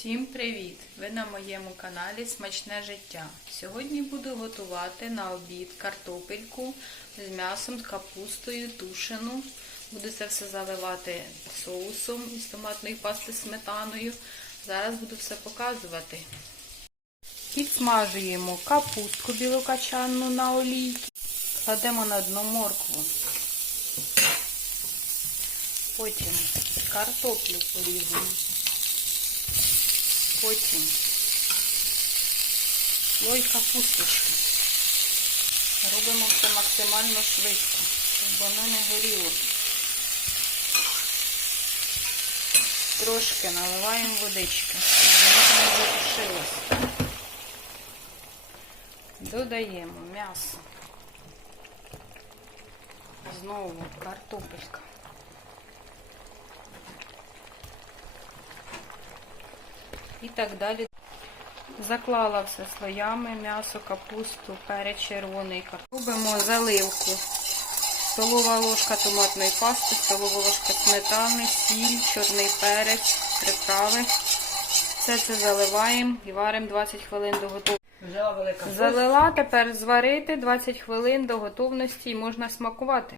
Всім привіт! Ви на моєму каналі Смачне життя. Сьогодні буду готувати на обід картопельку з м'ясом, з капустою, тушену. Буду це все заливати соусом із томатної пасти сметаною. Зараз буду все показувати. Підсмажуємо капустку білокачанну на олійці. Кладемо на дно моркву. Потім картоплю порізаємо. Потім слой капусточки. Робимо все максимально швидко, щоб воно не горіло. Трошки наливаємо водички, щоб воно не затушилося. Додаємо м'ясо. Знову картопелька. І так далі. Заклала все слоями, м'ясо, капусту, перець червоний. Робимо заливку. Столова ложка томатної пасти, столова ложка сметани, сіль, чорний перець, приправи. Все це заливаємо і варимо 20 хвилин до готовності. Залила, тепер зварити 20 хвилин до готовності і можна смакувати.